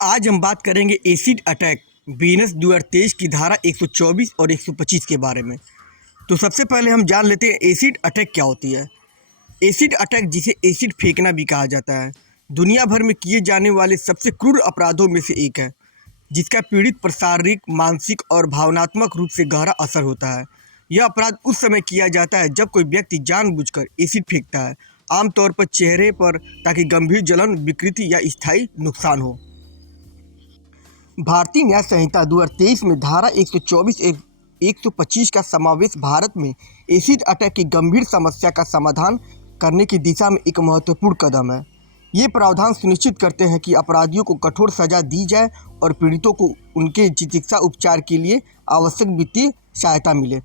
आज हम बात करेंगे एसिड अटैक बीएनएस 2023 की धारा 124 और 125 के बारे में। तो सबसे पहले हम जान लेते हैं एसिड अटैक क्या होती है। एसिड अटैक, जिसे एसिड फेंकना भी कहा जाता है, दुनिया भर में किए जाने वाले सबसे क्रूर अपराधों में से एक है, जिसका पीड़ित पर शारीरिक, मानसिक और भावनात्मक रूप से गहरा असर होता है। यह अपराध उस समय किया जाता है जब कोई व्यक्ति जानबूझकर एसिड फेंकता है, आमतौर पर चेहरे पर, ताकि गंभीर जलन, विकृति या स्थायी नुकसान हो। भारतीय न्याय संहिता 2023 में धारा 124 125 का समावेश भारत में एसिड अटैक की गंभीर समस्या का समाधान करने की दिशा में एक महत्वपूर्ण कदम है। ये प्रावधान सुनिश्चित करते हैं कि अपराधियों को कठोर सजा दी जाए और पीड़ितों को उनके चिकित्सा उपचार के लिए आवश्यक वित्तीय सहायता मिले।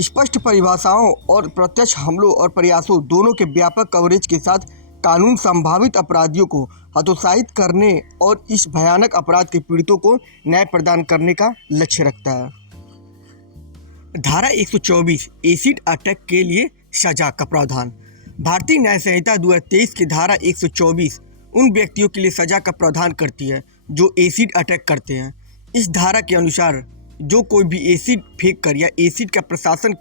स्पष्ट परिभाषाओं और प्रत्यक्ष हमलों और प्रयासों दोनों के व्यापक कवरेज के साथ कानून संभावित अपराधियों को हतोत्साहित करने और इस भयानक अपराध के पीड़ितों को न्याय प्रदान करने का लक्ष्य रखता है। धारा 124 एसिड अटैक के लिए सजा का प्रावधान। भारतीय न्याय संहिता 2023 की धारा 124 उन व्यक्तियों के लिए सजा का प्रावधान करती है जो एसिड अटैक करते हैं। इस धारा के अनुसार जो कोई भी एसिड फेंक कर या एसिड का प्रशासन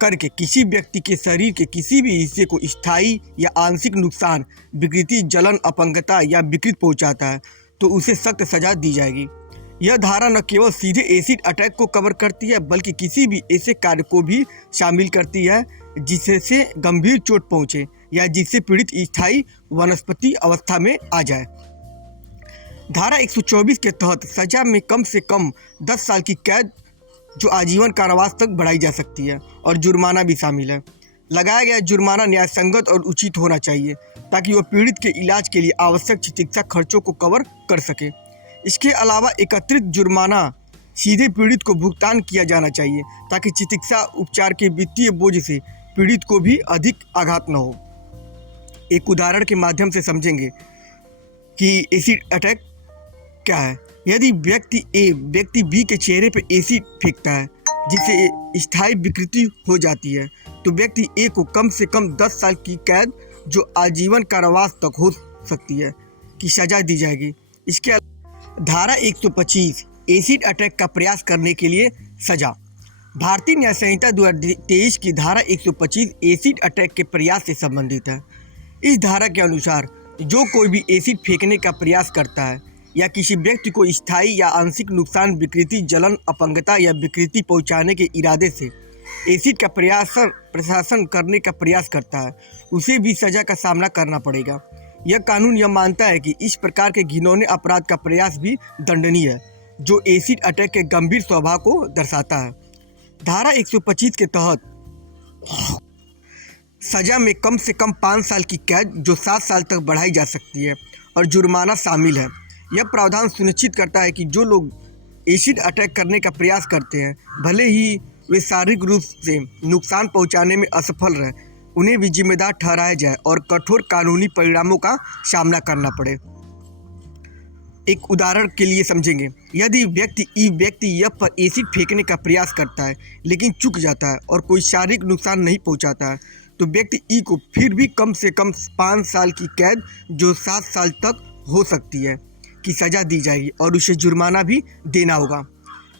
करके किसी व्यक्ति के शरीर के किसी भी हिस्से को स्थायी या आंशिक नुकसान, विकृति, जलन, अपंगता या विकृत पहुंचाता है तो उसे सख्त सजा दी जाएगी। यह धारा न केवल सीधे एसिड अटैक को कवर करती है बल्कि किसी भी ऐसे कार्य को भी शामिल करती है जिससे गंभीर चोट पहुंचे या जिससे पीड़ित स्थायी वनस्पति अवस्था में आ जाए। धारा 124 के तहत सजा में कम से कम 10 साल की कैद जो आजीवन कारावास तक बढ़ाई जा सकती है और जुर्माना भी शामिल है। लगाया गया जुर्माना न्याय संगत और उचित होना चाहिए ताकि वह पीड़ित के इलाज के लिए आवश्यक चिकित्सा खर्चों को कवर कर सके। इसके अलावा एकत्रित जुर्माना सीधे पीड़ित को भुगतान किया जाना चाहिए ताकि चिकित्सा उपचार के वित्तीय बोझ से पीड़ित को भी अधिक आघात न हो। एक उदाहरण के माध्यम से समझेंगे कि एसिड अटैक क्या है। यदि व्यक्ति बी के चेहरे पर एसिड फेंकता है जिससे स्थायी विकृति हो जाती है तो व्यक्ति ए को कम से कम 10 साल की कैद जो आजीवन कारावास तक हो सकती है की सजा दी जाएगी। इसके अलावा धारा 125 एसिड अटैक का प्रयास करने के लिए सजा। भारतीय न्याय संहिता 2023 की धारा 125 एसिड अटैक के प्रयास से संबंधित है। इस धारा के अनुसार जो कोई भी एसिड फेंकने का प्रयास करता है या किसी व्यक्ति को स्थायी या आंशिक नुकसान, विकृति, जलन, अपंगता या विकृति पहुंचाने के इरादे से एसिड का प्रशासन करने का प्रयास करता है, उसे भी सजा का सामना करना पड़ेगा। यह कानून यह मानता है कि इस प्रकार के घिनौने अपराध का प्रयास भी दंडनीय है, जो एसिड अटैक के गंभीर स्वभाव को दर्शाता है। धारा 125 के तहत सजा में कम से कम 5 साल की कैद जो 7 साल तक बढ़ाई जा सकती है और जुर्माना शामिल है। यह प्रावधान सुनिश्चित करता है कि जो लोग एसिड अटैक करने का प्रयास करते हैं, भले ही वे शारीरिक रूप से नुकसान पहुंचाने में असफल रहें, उन्हें भी जिम्मेदार ठहराया जाए और कठोर कानूनी परिणामों का सामना करना पड़े। एक उदाहरण के लिए समझेंगे, यदि व्यक्ति यह पर एसिड फेंकने का प्रयास करता है लेकिन चूक जाता है और कोई शारीरिक नुकसान नहीं पहुंचाता है तो व्यक्ति ई को फिर भी कम से कम 5 साल की कैद जो 7 साल तक हो सकती है की सजा दी जाएगी और उसे जुर्माना भी देना होगा।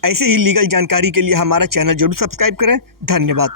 ऐसे ही लीगल जानकारी के लिए हमारा चैनल जरूर सब्सक्राइब करें। धन्यवाद।